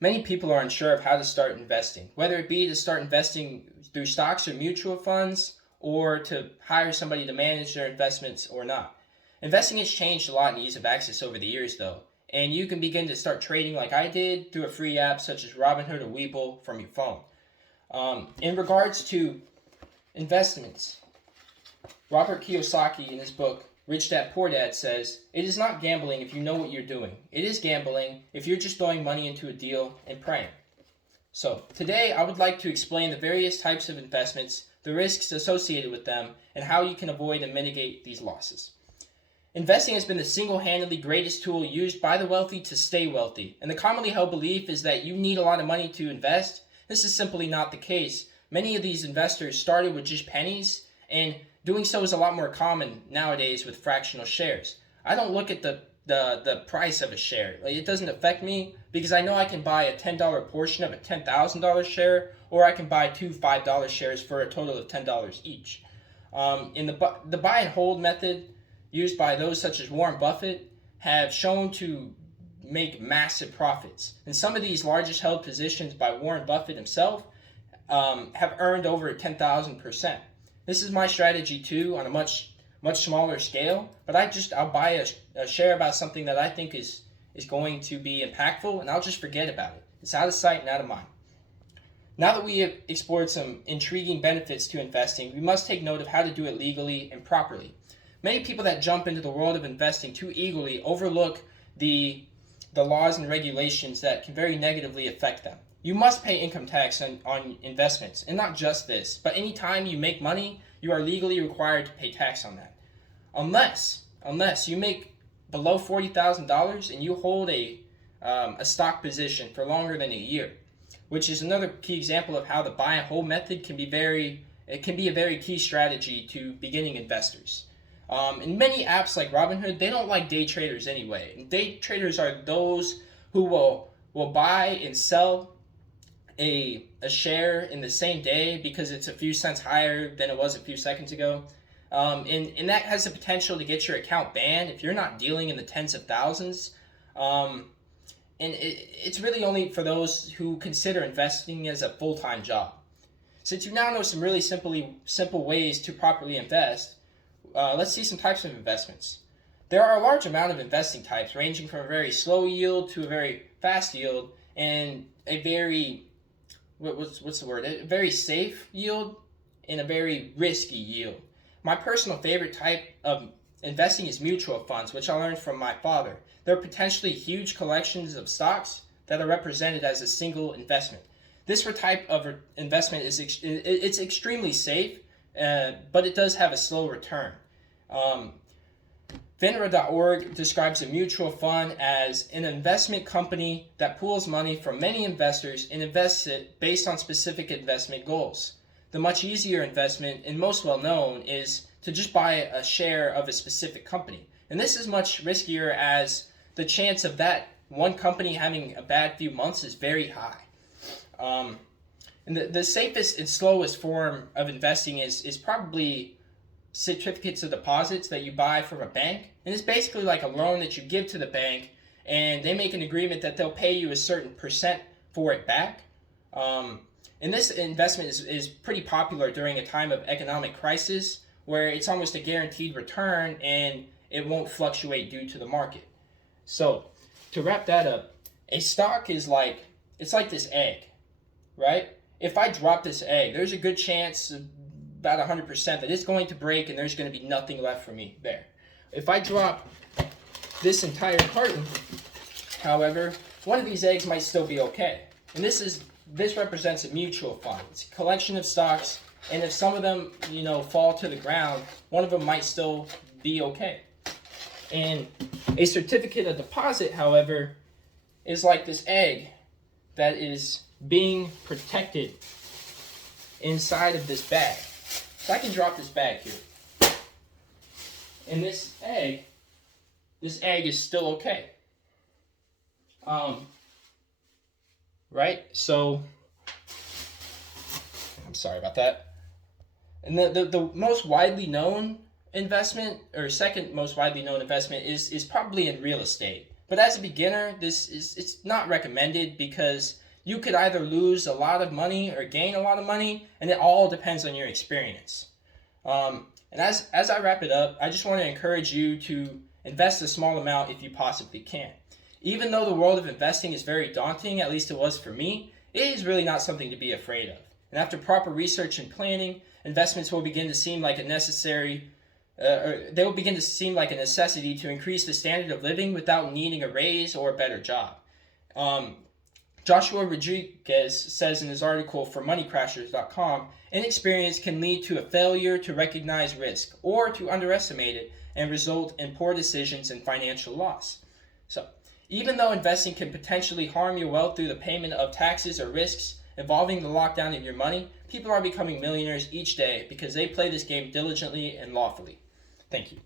Many people are unsure of how to start investing, whether it be to start investing through stocks or mutual funds, or to hire somebody to manage their investments or not. Investing has changed a lot in ease of access over the years, though, and you can begin to start trading like I did through a free app such as Robinhood or Webull from your phone. In regards to investments, Robert Kiyosaki, in his book Rich Dad Poor Dad, says, "It is not gambling if you know what you're doing. It is gambling if you're just throwing money into a deal and praying." So, today I would like to explain the various types of investments, the risks associated with them, and how you can avoid and mitigate these losses. Investing has been the single-handedly greatest tool used by the wealthy to stay wealthy, and the commonly held belief is that you need a lot of money to invest. This is simply not the case. Many of these investors started with just pennies, and doing so is a lot more common nowadays with fractional shares. I don't look at the price of a share. It doesn't affect me because I know I can buy a $10 portion of a $10,000 share, or I can buy two $5 shares for a total of $10 each. In the buy and hold method used by those such as Warren Buffett have shown to make massive profits. And some of these largest held positions by Warren Buffett himself have earned over 10,000%. This is my strategy too, on a much smaller scale. But I'll buy a share about something that I think is going to be impactful, and I'll just forget about it. It's out of sight and out of mind. Now that we have explored some intriguing benefits to investing, we must take note of how to do it legally and properly. Many people that jump into the world of investing too eagerly overlook the laws and regulations that can very negatively affect them. You must pay income tax on investments, and not just this, but anytime you make money, you are legally required to pay tax on that. Unless you make below $40,000 and you hold a stock position for longer than a year, which is another key example of how the buy and hold method can be a very key strategy to beginning investors. In many apps like Robinhood, they don't like day traders anyway. And day traders are those who will buy and sell a share in the same day because it's a few cents higher than it was a few seconds ago. And that has the potential to get your account banned if you're not dealing in the tens of thousands. And it's really only for those who consider investing as a full-time job. Since you now know some really simple ways to properly invest, let's see some types of investments. There are a large amount of investing types, ranging from a very slow yield to a very fast yield, and a very a very safe yield and a very risky yield. My personal favorite type of investing is mutual funds, which I learned from my father. They're potentially huge collections of stocks that are represented as a single investment. This type of investment it's extremely safe, but it does have a slow return. Finra.org describes a mutual fund as an investment company that pools money from many investors and invests it based on specific investment goals. The much easier investment and most well known is to just buy a share of a specific company. And this is much riskier as the chance of that one company having a bad few months is very high. And the safest and slowest form of investing is probably certificates of deposits that you buy from a bank. And it's basically like a loan that you give to the bank, and they make an agreement that they'll pay you a certain percent for it back. And this investment is pretty popular during a time of economic crisis where it's almost a guaranteed return and it won't fluctuate due to the market. So to wrap that up, a stock is like this egg, right? If I drop this egg, there's a good chance, about 100%, that it's going to break and there's going to be nothing left for me there. If I drop this entire carton, however, one of these eggs might still be okay. And this represents a mutual fund. It's a collection of stocks, and if some of them, fall to the ground, one of them might still be okay. And a certificate of deposit, however, is like this egg that is being protected inside of this bag. So I can drop this bag here. And this egg is still okay. Right? So, I'm sorry about that. And the most widely known investment, or second most widely known investment, is probably in real estate. But as a beginner, it's not recommended because you could either lose a lot of money or gain a lot of money, and it all depends on your experience. And as I wrap it up, I just want to encourage you to invest a small amount if you possibly can. Even though the world of investing is very daunting, at least it was for me, it is really not something to be afraid of. And after proper research and planning, investments will begin to seem like a necessary or they will begin to seem like a necessity to increase the standard of living without needing a raise or a better job. Joshua Rodriguez says in his article for moneycrashers.com, inexperience can lead to a failure to recognize risk or to underestimate it and result in poor decisions and financial loss. So, even though investing can potentially harm your wealth through the payment of taxes or risks involving the lockdown of your money, people are becoming millionaires each day because they play this game diligently and lawfully. Thank you.